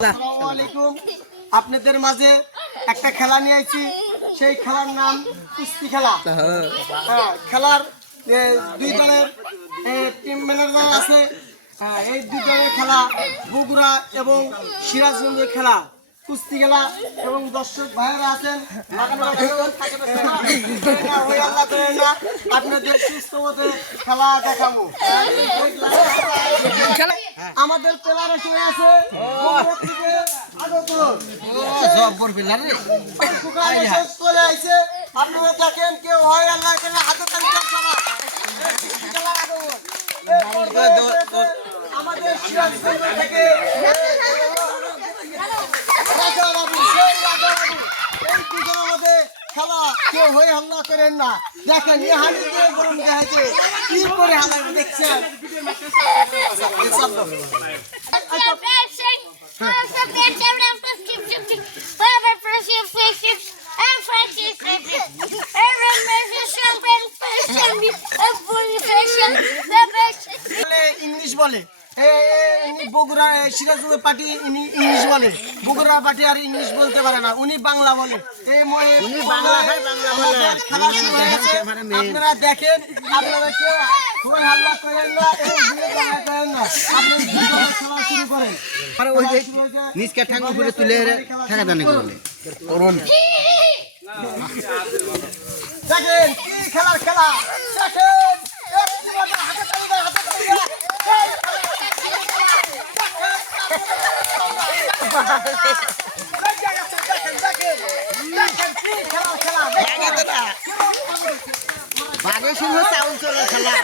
আসসালামু আলাইকুম। আপনাদের মাঝে একটা খেলা নিয়ে আইছি। সেই খেলার নাম কুস্তি খেলা। খেলার দুই দলের টিম ম্যানেজার আছে। এই দুই দলের খেলা বগুড়া এবং সিরাজগঞ্জের খেলা কুস্তি খেলা এবং দর্শক ভাইয়েরা আছেন। আপনাদের সুস্থ মতে খেলা দেখাবো। আমাদের প্লেয়ার এসে আছে চলে আইছে। আপনারা দেখেন কেউ হয় আল্লাহ আমাদের সিরাজগঞ্জ থেকে খেলা কেউ হয়ে হাল্লা করেন না। দেখেন গরম দেখাচ্ছে কি করে হাল্লা দেখছেন। ইংলিশ বলে বগুড়া সিরাজগঞ্জ পার্টি ইংলিশ বলে, বগুড়া পার্টি আর ইংলিশ বলতে পারে না, উনি বাংলা বলে। আপনারা দেখেন, আপনারা কেউ হাল্লা করেন না, করেন না, আপনি খেলা শুরু করেন। নিজকে ঠাকুর করে তুলে ঠেকা দানি করলে দেখেন কি খেলার খেলা দেখেন। বাঘের সিংহ চাউল চলে খেলা